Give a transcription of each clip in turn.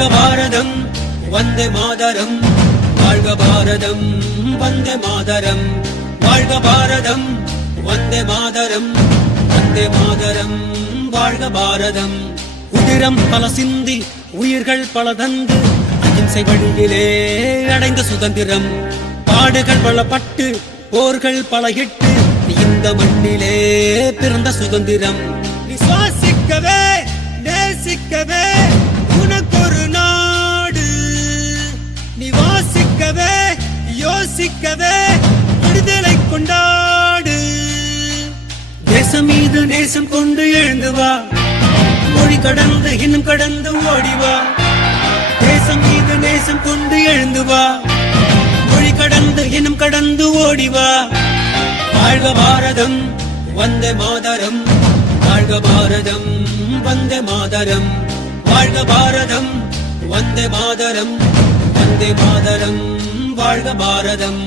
வாழ்க பாரதம் வந்தே மாதரம், வாழ்க பாரதம் வந்தே மாதரம், வாழ்க பாரதம் வந்தே மாதரம், வந்தே மாதரம், வாழ்க பாரதம். உதிரம் பல சிந்தி உயிர்கள் பல தந்து அகிம்சை வழியிலே அடைந்த சுதந்திரம், பாடுகள் பல பட்டு போர்கள் பல இட்டு இந்த மண்ணிலே பிறந்த சுதந்திரம். நீ சுவாசிக்கவே நேசிக்கவே உனக்கொரு நாடு, நீ வாசிக்கவே யோசிக்கவே விடுதலை கொண்டாடு. தேசம் மீது நேசம் கொண்டு எழுந்து வா, மொழி கடந்து இன்னும் கடந்து ஓடிவா. தேசம் மீது நேசம் கொண்டு எழுந்து வா, மொழி கடந்து இன்னும் கடந்து ஓடிவா. வாழ்க பாரதம் வந்தே மாதரம், வாழ்க பாரதம் வந்தே மாதரம், வாழ்க பாரதம் வந்தே மாதரம், வந்தே மாதரம், வாழ்க பாரதம்.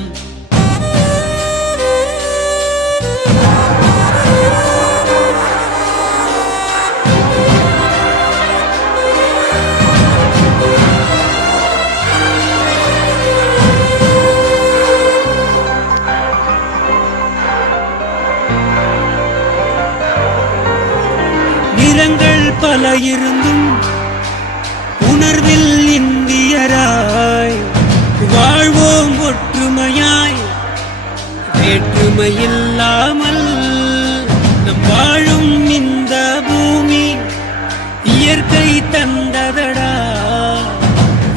நிறங்கள் பல இருந்தும் உணர்வில் இந்தியராய் வாழ்வோம் ஒற்றுமையாய், வேற்றுமை இல்லாமல் நம் வாழும் இந்த பூமி இயற்கை தந்ததடா.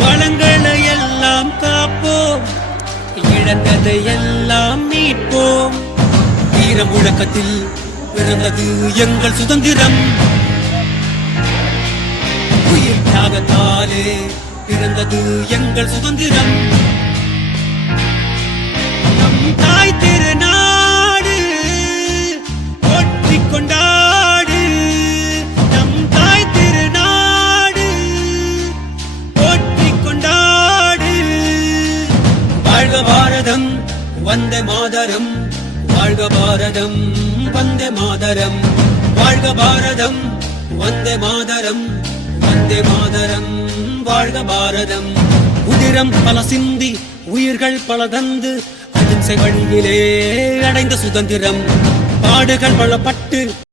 வளங்களை எல்லாம் காப்போம், இழந்ததை எல்லாம் மீட்போம். வீர முழக்கத்தில் பிறந்தது எங்கள் சுதந்திரம், உயிர் தியாகத்தாலே பிறந்தது எங்கள் சுதந்திரம். நம் தாய் திருநாடு போற்றி கொண்டாடு, நம் தாய் திருநாடு போற்றி கொண்டாடு. வாழ்க பாரதம் வந்தே மாதரம், வாழ்க பாரதம் வந்தே மாதரம், வாழ்க பாரதம் வந்தே மாதரம், வந்தே மாதரம், வாழ்க பாரதம். உதிரம் பல சிந்தி உயிர்கள் பல தந்து அகிம்சை வழியிலே அடைந்த சுதந்திரம், பாடுகள் பல பட்டு